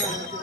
Oh,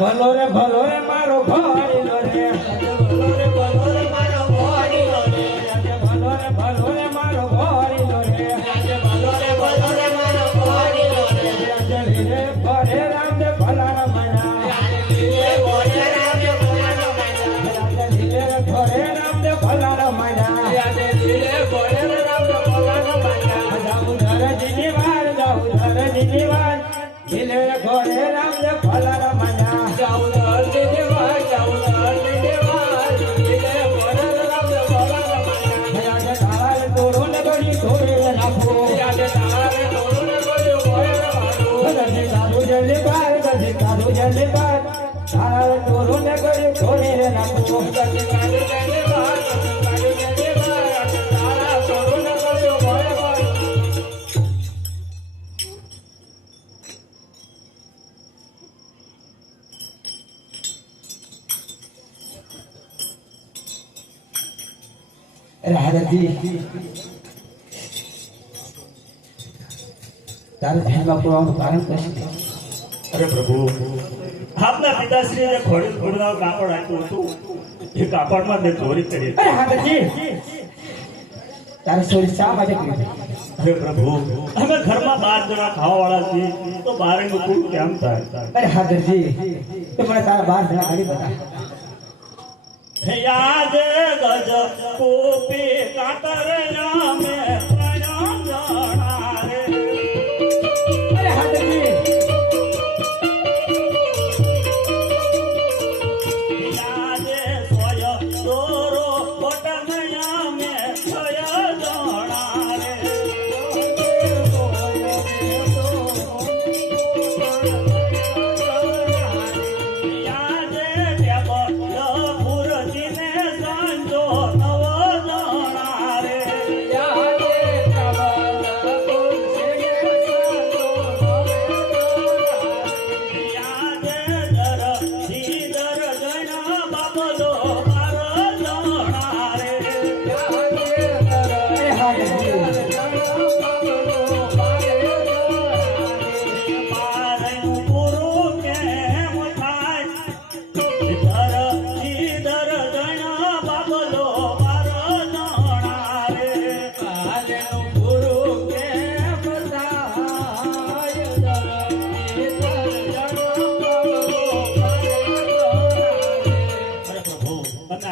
ભલો રે મારો ઘોડીલો રે ભલો રે મારો ઘોડીલો રે ભલો રે મારો ઘોડીલો રે ભલો રે મારો ઘોડીલો રે જલી રે ભરે રામ દે ભલા રમણા જલી રે ભરે રામ દે ભલા રમણા જલી રે ભરે રામ દે ભલા રમણા જલી રે ભરે રામ દે ભલા રમણા જાઉં ધરજીની વાર દિલે ઘોડે રામ દે ભલા રમણા જાઉં ધરજીની વાર દિલે ઘોડે રામ દે ભલા રમણા આજે તારે તોરો ને ગળી થોડે નાખો આજે તારે તોરો ને ગળી હોય રમાડો ગજે તારું જલ્દી બાર તારે તોરો ને ગળી થોડે નાખો ગજે તારું જલ્દી બાર તારા તોરો ને ગળી હોય राधाजी तारे ध्यान में पुराण कारण कैसे अरे प्रभु आपना पिताश्री ने घोड़ा कापड़ आप्યું હતું એ કાપડમાં મેં ચોરી કરી अरे राधाजी तारे ચોરી શા માટે કરી अरे प्रभु અમે ઘરમાં 12 જણા ખાવાવાળા છીએ તો બારે નું કુલ કેમ થાય अरे राधाजी तो મને તારા 12 જણા કરી બતા याद गज कोपी कातर नामे प्रणाम जाना रे अरे हाथी याद सोय दोरो पटमया में छया जाना रे याद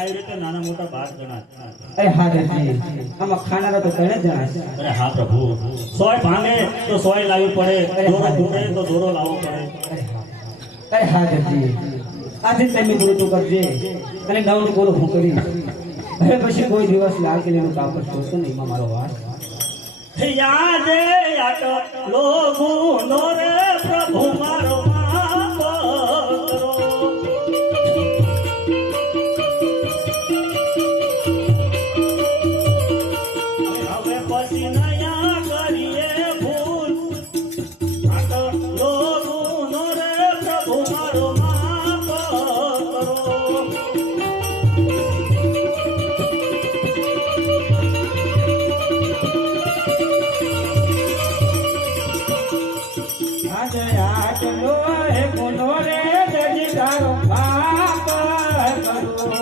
देव नाना मोटा 12 जणा अरे हाथी हम खाना तो कने जणा अरे हाँ प्रभु सोय भांगे तो सोय लावी पड़े दोरो टूटे तो दोरो लावो पड़े अरे हाथी આજે તમે બોલો તો કરજે અને ગાઉન બોલો હું કરી હવે પછી કોઈ દિવસ લાલ કિલ્લાનું કાપડ છોડતો નહીં માં મારો વાસ યાદ આટ લોગો નો રે પ્રભુ મારો માફ કરો હવે પછી નયા કરીએ ભૂલ આટ લોગો નો રે પ્રભુ મારો માફ કરો આટલો હે કોનો રે જજી તારો પાપ કરો